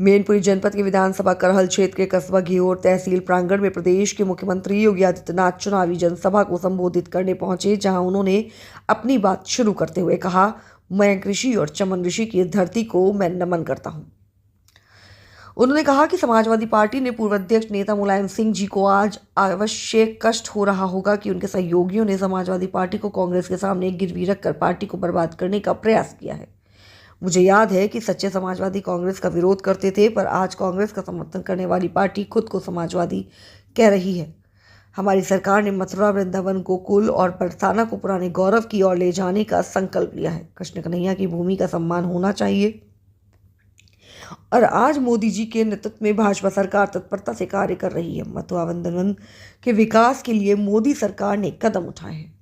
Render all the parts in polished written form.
मैनपुरी जनपद के विधानसभा करहल क्षेत्र के कस्बा घियोर तहसील प्रांगण में प्रदेश के मुख्यमंत्री योगी आदित्यनाथ चुनावी जनसभा को संबोधित करने पहुंचे, जहां उन्होंने अपनी बात शुरू करते हुए कहा, मयंक ऋषि और चमन ऋषि की धरती को मैं नमन करता हूं। उन्होंने कहा कि समाजवादी पार्टी ने पूर्व अध्यक्ष नेता मुलायम सिंह जी को आज अवश्य कष्ट हो रहा होगा कि उनके सहयोगियों ने समाजवादी पार्टी को कांग्रेस के सामने गिरवी रखकर पार्टी को बर्बाद करने का प्रयास किया है। मुझे याद है कि सच्चे समाजवादी कांग्रेस का विरोध करते थे, पर आज कांग्रेस का समर्थन करने वाली पार्टी खुद को समाजवादी कह रही है। हमारी सरकार ने मथुरा, वृंदावन, गोकुल और बरसाना को पुराने गौरव की ओर ले जाने का संकल्प लिया है। कृष्ण कन्हैया की भूमि का सम्मान होना चाहिए और आज मोदी जी के नेतृत्व में भाजपा सरकार तत्परता से कार्य कर रही है। मथुरा, वृंदावन के विकास के लिए मोदी सरकार ने कदम उठाए हैं।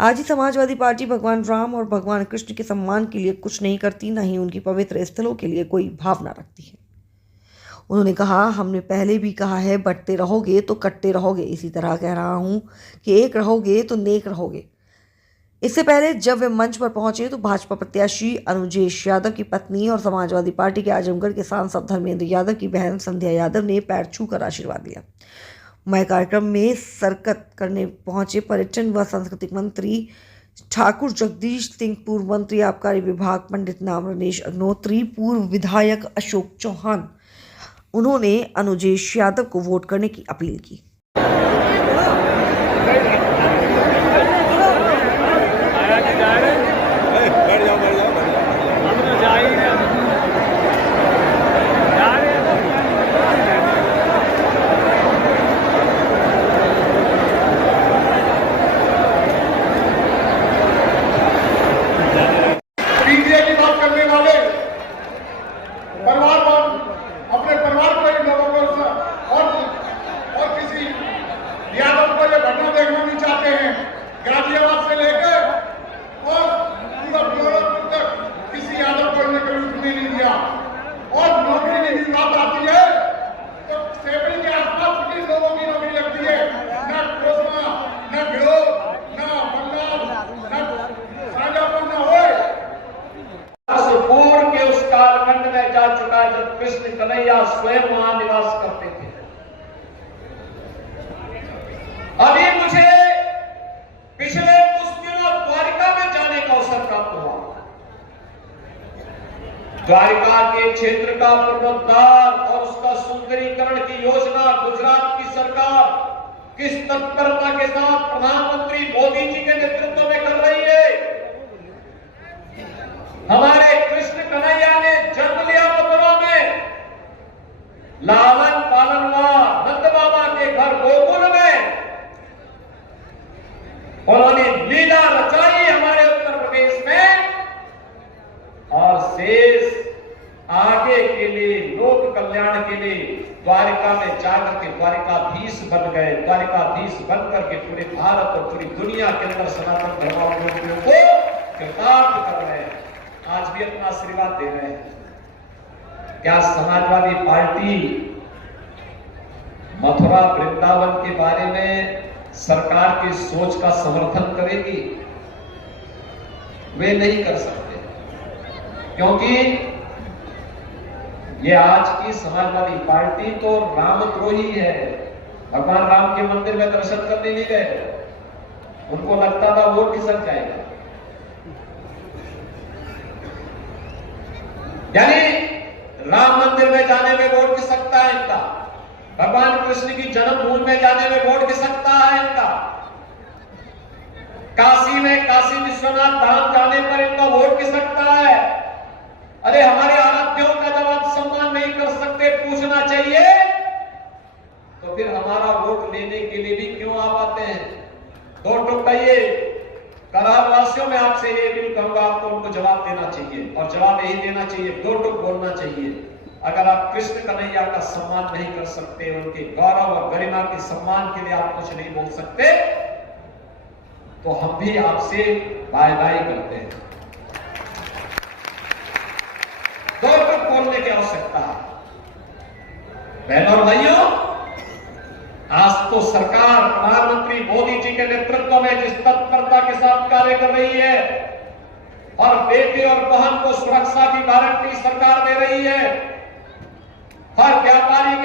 आज ही समाजवादी पार्टी भगवान राम और भगवान कृष्ण के सम्मान के लिए कुछ नहीं करती, न ही उनकी पवित्र स्थलों के लिए कोई भावना रखती है। उन्होंने कहा, हमने पहले भी कहा है, बंटते रहोगे तो कटते रहोगे। इसी तरह कह रहा हूं कि एक रहोगे तो नेक रहोगे। इससे पहले जब वे मंच पर पहुंचे तो भाजपा प्रत्याशी अनुजेश यादव की पत्नी और समाजवादी पार्टी के आजमगढ़ के सांसद धर्मेंद्र यादव की बहन संध्या यादव ने पैर छूकर आशीर्वाद लिया। मैं कार्यक्रम में शिरकत करने पहुंचे पर्यटन व सांस्कृतिक मंत्री ठाकुर जगदीश सिंह, पूर्व मंत्री आबकारी विभाग पंडित नाम रमेश अग्नोत्री, पूर्व विधायक अशोक चौहान, उन्होंने अनुजेश यादव को वोट करने की अपील की। अपने परिवार को इन लोगों को और किसी यादव को ये घटना देखना नहीं चाहते हैं। गाजियाबाद से लेकर और पूरा गोरखपुर तक किसी यादव को इन्हें कभी उठने नहीं दिया। और नौकरी की भी बात आती है तो सेवरी के आसपास किन लोगों की नौकरी लगती है, न कोसमा, न गिरो, न बंगाल, न शाजापुर, न हो पूर्व के उस कालखंड में जा चुका है जब कृष्ण कन्हैया स्वयं वहां निवास करते थे। अभी मुझे पिछले कुछ दिनों द्वारिका में जाने का अवसर प्राप्त हुआ। द्वारिका के क्षेत्र का पुनरुद्धार और उसका सुंदरीकरण की योजना गुजरात की सरकार किस तत्परता के साथ प्रधानमंत्री मोदी जी के नेतृत्व में कर रही है। हमारे कृष्ण कन्हैया ने जन्म लिया मथुरा में, लालन पालन हुआ नंद बाबा के घर गोकुल में, उन्होंने लीला रचाई हमारे उत्तर प्रदेश में और शेष आगे के लिए लोक कल्याण के लिए द्वारिका में जाकर के द्वारिकाधीश बन गए। द्वारिकाधीश बनकर के पूरे भारत और पूरी दुनिया के अंदर सनातन धर्मावलंबियों को कृतार्थ कर रहे हैं। आज भी अपना आशीर्वाद दे रहे हैं। क्या समाजवादी पार्टी मथुरा वृंदावन के बारे में सरकार की सोच का समर्थन करेगी? वे नहीं कर सकते, क्योंकि ये आज की समाजवादी पार्टी तो रामद्रोही है। भगवान राम के मंदिर में दर्शन करने नहीं गए, उनको लगता था वोट खिसक जाएगा। यानी राम मंदिर में जाने में वोट खिसकता है इनका, भगवान कृष्ण की जन्मभूमि में जाने में वोट खिसकता है इनका, काशी में काशी विश्वनाथ धाम जाने पर इनका वोट खिसकता है। अरे हमारे आराध्यों का जब आप सम्मान नहीं कर सकते, पूछना चाहिए तो फिर हमारा वोट लेने के लिए भी क्यों आ पाते हैं? दो टुक कहिए। करहल वासियों में आपसे ये अपील करूंगा, आपको उनको जवाब देना चाहिए और जवाब यही देना चाहिए, दो टुक बोलना चाहिए। अगर आप कृष्ण कन्हैया का सम्मान नहीं कर सकते, उनके गौरव और गरिमा के सम्मान के लिए आप कुछ नहीं बोल सकते, तो हम भी आपसे बाय बाय करते हैं। दो टुक बोलने की आवश्यकता है। बहनों और भाइयों, आज तो सरकार प्रधानमंत्री मोदी जी के नेतृत्व में जिस तत्परता के साथ कार्य कर रही है और बेटे और बहन को सुरक्षा की गारंटी सरकार दे रही है,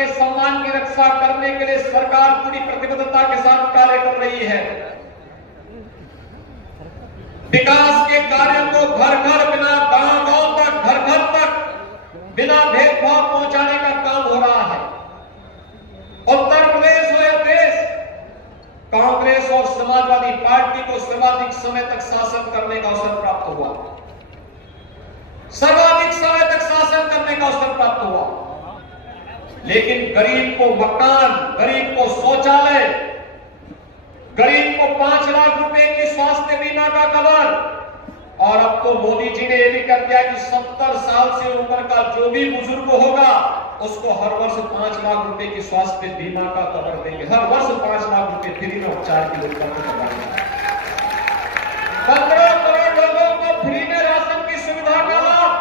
के सम्मान की रक्षा करने के लिए सरकार पूरी प्रतिबद्धता के साथ कार्य कर रही है। विकास के कार्यों को घर घर, बिना गांव गांव तक, घर घर तक बिना भेदभाव पहुंचाने का काम हो रहा है। उत्तर प्रदेश हो या देश, कांग्रेस और समाजवादी पार्टी को सर्वाधिक समय तक शासन करने का अवसर प्राप्त हुआ। सर्वाधिक समय तक शासन करने का अवसर प्राप्त हुआ, लेकिन गरीब को मकान, गरीब को शौचालय, गरीब को 5 लाख रुपए की स्वास्थ्य बीमा का कवर, और अब तो मोदी जी ने यह भी कर दिया कि 70 साल से ऊपर का जो भी बुजुर्ग होगा उसको हर वर्ष 5 लाख रुपए की स्वास्थ्य बीमा का कवर देंगे। हर वर्ष 5 लाख रुपए फ्री में उपचार की उपलब्ध करवाएंगे। 15 करोड़ लोगों को फ्री में राशन की सुविधा का लाभ,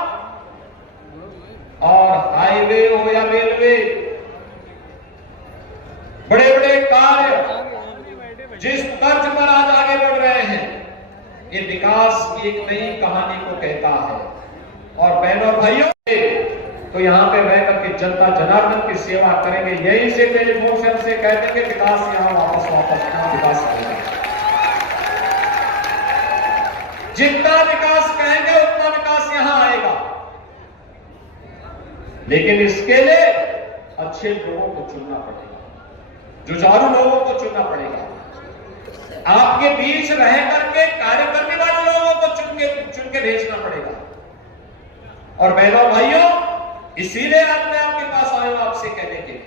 और हाईवे हो या रेलवे, बड़े बड़े कार्य जिस तर्ज पर आज आगे बढ़ रहे हैं, ये विकास की एक नई कहानी को कहता है। और बहनों भाइयों, तो यहां पे रह करके जनता जनार्दन की सेवा करेंगे, यहीं से टेलीफोन से हमसे कह देंगे विकास यहां वापस विकास करेंगे। जितना विकास कहेंगे उतना विकास यहां आएगा, लेकिन इसके लिए अच्छे लोगों को चुनना पड़ेगा, जुझारू लोगों को चुनना पड़ेगा। आपके बीच रह करके कार्य करने वाले लोगों को चुन के भेजना पड़ेगा। और बहनों भाइयों, इसीलिए आज मैं आपके पास आया हूं आपसे कहने के लिए,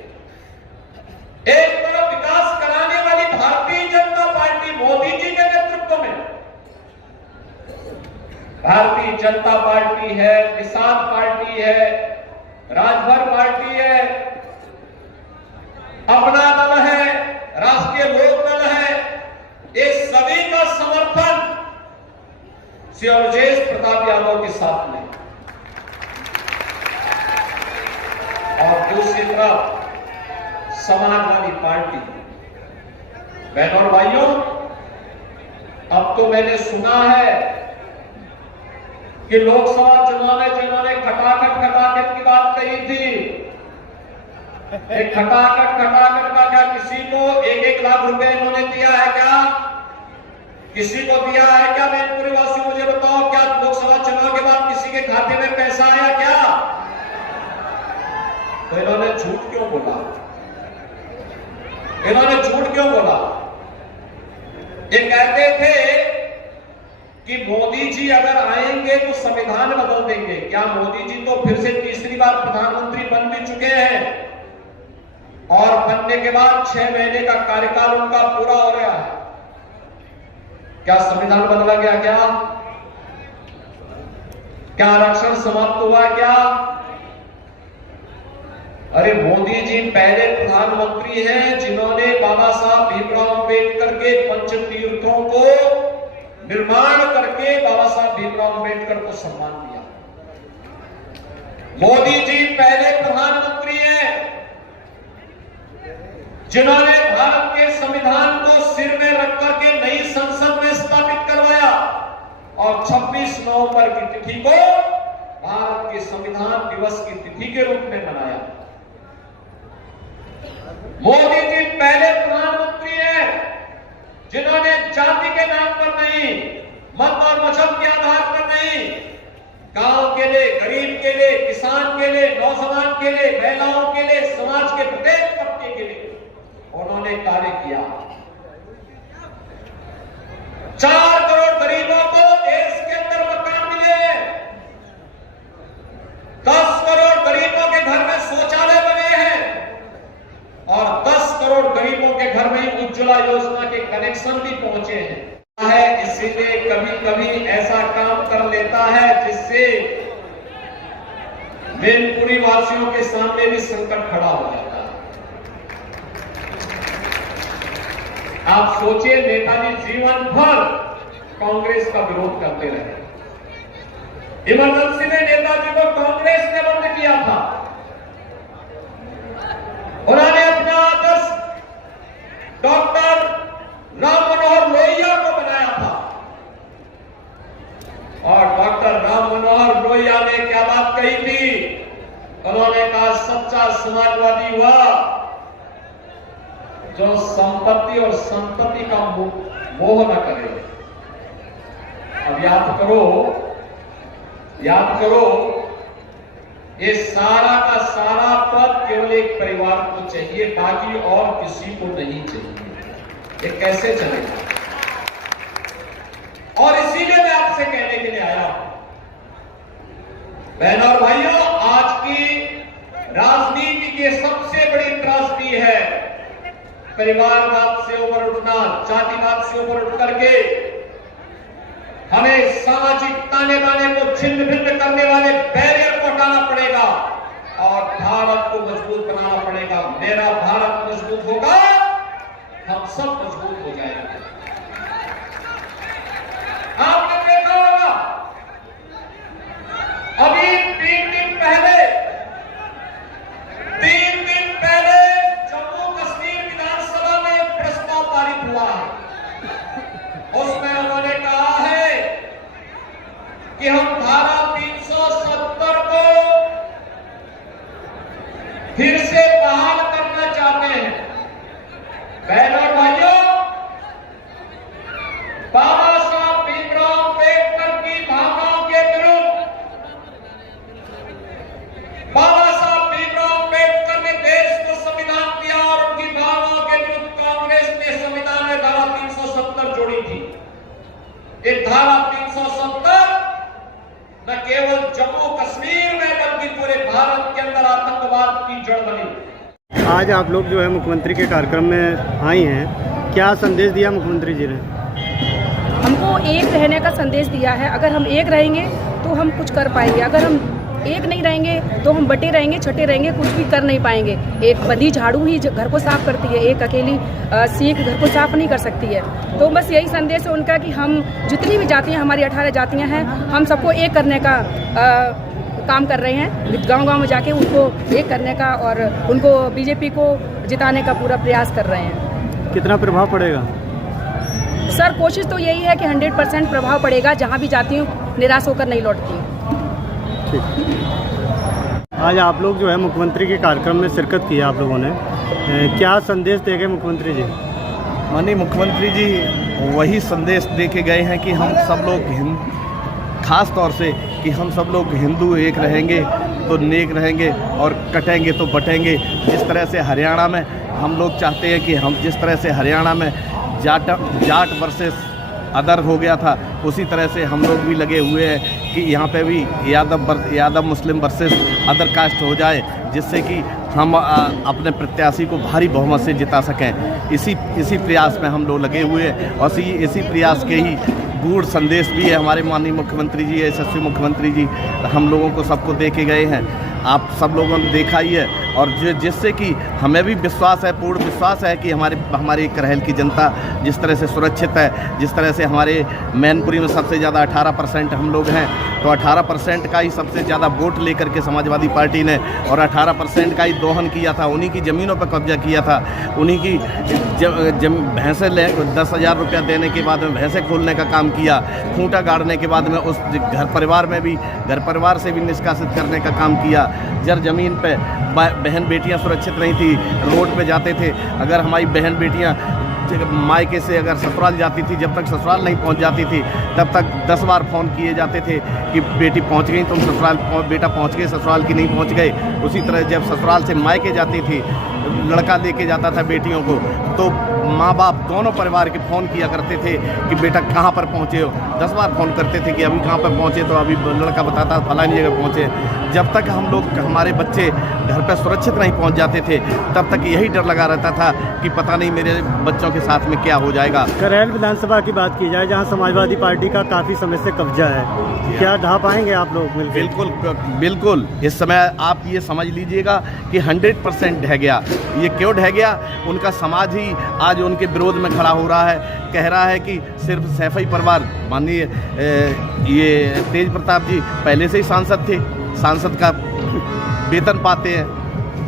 एक तरफ विकास कराने वाली भारतीय जनता पार्टी मोदी जी के नेतृत्व में, भारतीय जनता पार्टी है, किसान पार्टी है, राजभर पार्टी है, अपना दल है, राष्ट्रीय लोक दल है, ये सभी का समर्थन श्री ब्रजेश प्रताप यादव के साथ में। और दूसरी तरफ समाजवादी पार्टी। बहनों और भाइयों, अब तो मैंने सुना है कि लोकसभा चुनाव में जिन्होंने खटाखट की बात कही थी, खटाखट का क्या किसी को 1-1 लाख रुपए इन्होंने दिया है क्या? किसी को दिया है क्या? मैनपुरी वासी मुझे बताओ, क्या लोकसभा चुनाव के बाद किसी के खाते में पैसा आया क्या? तो इन्होंने झूठ क्यों बोला? इन्होंने झूठ क्यों बोला? ये कहते थे कि मोदी जी अगर आएंगे तो संविधान बदल देंगे। क्या मोदी जी तो फिर से तीसरी बार प्रधानमंत्री बन भी चुके हैं, और बनने के बाद 6 महीने का कार्यकाल उनका पूरा हो गया है। क्या संविधान बदला गया? क्या आरक्षण समाप्त हुआ क्या? अरे मोदी जी पहले प्रधानमंत्री हैं जिन्होंने बाबा साहब भीमराव अंबेडकर के पंचतीर्थों को निर्माण करके बाबा साहब भीमराव अंबेडकर को सम्मान दिया। मोदी जी पहले प्रधानमंत्री हैं जिन्होंने भारत के संविधान को सिर में रख करके नई संसद में स्थापित करवाया, और 26 नवंबर की तिथि को भारत के संविधान दिवस की तिथि के रूप में मनाया। मोदी जी पहले प्रधानमंत्री हैं जिन्होंने जाति के नाम पर नहीं, मत और मजहब के आधार पर नहीं, गांव के लिए, गरीब के लिए, किसान के लिए, नौजवान के लिए, महिलाओं के लिए, समाज के प्रत्येक तबके के लिए उन्होंने कार्य किया। 4 करोड़ गरीबों को देश के अंदर मकान मिले, 10 करोड़ गरीबों के घर में शौचालय बने हैं, और 10 करोड़ गरीबों के घर में उज्ज्वला योजना के कनेक्शन भी पहुंचे हैं। इसीलिए कभी कभी ऐसा काम कर लेता है जिससे मैनपुरी वासियों के सामने भी संकट खड़ा हो जाता है। आप सोचिए, नेताजी जीवन भर कांग्रेस का विरोध करते रहे। इमरजेंसी में नेताजी को कांग्रेस ने बंद किया था। उन्होंने अपना आदर्श डॉक्टर राम मनोहर लोहिया को बनाया था, और डॉक्टर राम मनोहर लोहिया ने क्या बात कही थी? उन्होंने कहा का सच्चा समाजवादी हुआ जो संपत्ति और संतति का मोह न करे। अब याद करो ये सारा का सारा पद केवल एक परिवार को चाहिए, बाकी और किसी को नहीं चाहिए। ये कैसे चलेगा? और इसीलिए मैं आपसे कहने के लिए आया हूं, बहनों और भाइयों, आज की राजनीति की सबसे बड़ी त्रासदी है परिवारवाद से ऊपर उठना, जातिवाद से ऊपर उठ करके हमें सामाजिक ताने बाने को छिन्न भिन्न करने वाले बैरियर को हटाना पड़ेगा और भारत को मजबूत बनाना पड़ेगा। मेरा भारत मजबूत होगा, हम सब मजबूत हो जाएंगे। आपने देखा होगा अभी 3 दिन पहले जम्मू कश्मीर विधानसभा में एक प्रस्ताव पारित हुआ है। उसमें उन्होंने कहा है कि हम धारा 370 को फिर से बहाल करना चाहते हैं। बहनों और भाइयों, बाबा साहब भीमराव अम्बेडकर की भावनाओं के विरुद्ध बाबा साहब भीमराव अम्बेडकर ने देश को संविधान दिया और उनकी भावनाओं के विरुद्ध कांग्रेस ने संविधान में धारा 370 जोड़ी थी। ये धारा 370 न केवल जम्मू कश्मीर में बल्कि पूरे भारत के अंदर आतंकवाद की जड़ बनी। आज आप लोग जो है मुख्यमंत्री के कार्यक्रम में आई हैं, क्या संदेश दिया मुख्यमंत्री जी ने? हमको एक रहने का संदेश दिया है। अगर हम एक रहेंगे तो हम कुछ कर पाएंगे, अगर हम एक नहीं रहेंगे तो हम बटे रहेंगे, छटे रहेंगे, कुछ भी कर नहीं पाएंगे। एक बदी झाड़ू ही घर को साफ करती है, एक अकेली सीख घर को साफ नहीं कर सकती है। तो बस यही संदेश है उनका कि हम जितनी भी जातियाँ, हमारी 18 जातियाँ हैं, हम सबको एक करने का काम कर रहे हैं। गांव-गांव में जाके उनको एक करने का और उनको बीजेपी को जिताने का पूरा प्रयास कर रहे हैं। कितना प्रभाव पड़ेगा? सर, कोशिश तो यही है कि 100% प्रभाव पड़ेगा, जहाँ भी जातियाँ निराश होकर नहीं लौटती। आज आप लोग जो है मुख्यमंत्री के कार्यक्रम में शिरकत की है आप लोगों ने, क्या संदेश दे गए मुख्यमंत्री जी? माननीय मुख्यमंत्री जी वही संदेश दे के गए हैं कि हम सब लोग खास तौर से कि हम सब लोग हिंदू एक रहेंगे तो नेक रहेंगे और कटेंगे तो बटेंगे। जिस तरह से हरियाणा में हम लोग चाहते हैं कि हम जिस तरह से हरियाणा में जाट वर्सेस अदर हो गया था, उसी तरह से हम लोग भी लगे हुए हैं कि यहाँ पे भी यादव मुस्लिम वर्सेस अदर कास्ट हो जाए, जिससे कि हम अपने प्रत्याशी को भारी बहुमत से जिता सकें। इसी प्रयास में हम लोग लगे हुए हैं और इसी प्रयास के ही गूढ़ संदेश भी है हमारे माननीय मुख्यमंत्री जी, यशस्वी मुख्यमंत्री जी हम लोगों को सबको दे के गए हैं। आप सब लोगों ने देखा ही है और जिससे कि हमें भी विश्वास है, पूर्ण विश्वास है कि हमारी करहल की जनता जिस तरह से सुरक्षित है, जिस तरह से हमारे मैनपुरी में सबसे ज़्यादा 18% हम लोग हैं, तो 18% का ही सबसे ज़्यादा वोट लेकर के समाजवादी पार्टी ने और 18% का ही दोहन किया था, उन्हीं की ज़मीनों पर कब्जा किया था, उन्हीं की भैंसें 10,000 रुपया देने के बाद में भैंसें खोलने का काम किया, खूंटा गाड़ने के बाद में उस घर परिवार से भी निष्कासित करने का काम किया। जर ज़मीन पे बहन बेटियां सुरक्षित नहीं थी, रोड पे जाते थे। अगर हमारी बहन बेटियां मायके से अगर ससुराल जाती थी, जब तक ससुराल नहीं पहुंच जाती थी तब तक 10 बार फ़ोन किए जाते थे कि बेटी पहुंच गई, तुम ससुराल, बेटा पहुंच गए, ससुराल की नहीं पहुंच गए। उसी तरह जब ससुराल से मायके जाती थी, लड़का लेके जाता था बेटियों को, तो माँ बाप दोनों परिवार के फ़ोन किया करते थे कि बेटा कहाँ पर पहुँचे हो। 10 बार फ़ोन करते थे कि अभी कहाँ पर पहुँचे, तो अभी लड़का बताता फलानी जगह पहुँचे। जब तक हम लोग हमारे बच्चे घर पर सुरक्षित नहीं पहुँच जाते थे, तब तक यही डर लगा रहता था कि पता नहीं मेरे बच्चों के साथ में क्या हो जाएगा। करहल विधानसभा की बात की जाए, जहाँ समाजवादी पार्टी का काफ़ी समय से कब्जा है, क्या ढा पाएंगे आप लोग मिलकर? बिल्कुल। इस समय आप ये समझ लीजिएगा कि 100% ढह गया। ये क्यों ढह गया? उनका समाज ही आज उनके विरोध में खड़ा हो रहा है, कह रहा है कि सिर्फ सैफई परिवार, माननीय ये तेज प्रताप जी पहले से ही सांसद थे, सांसद का वेतन पाते हैं,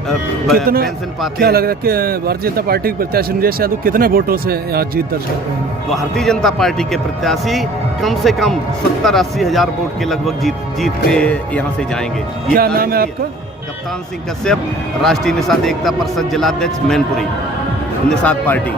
पेंशन पाते क्या हैं। लग रहा है कि भारतीय जनता पार्टी के प्रत्याशी नरेश यादव कितने वोटों से यहाँ जीत दर्ज कर रहे हैं? भारतीय जनता पार्टी के प्रत्याशी कम से कम 70-80 हज़ार वोट के लगभग जीत के यहाँ से जाएंगे। क्या नाम है आपका? कप्तान सिंह कश्यप, राष्ट्रीय निषाद एकता परिषद जिलाध्यक्ष मैनपुरी, निषाद पार्टी।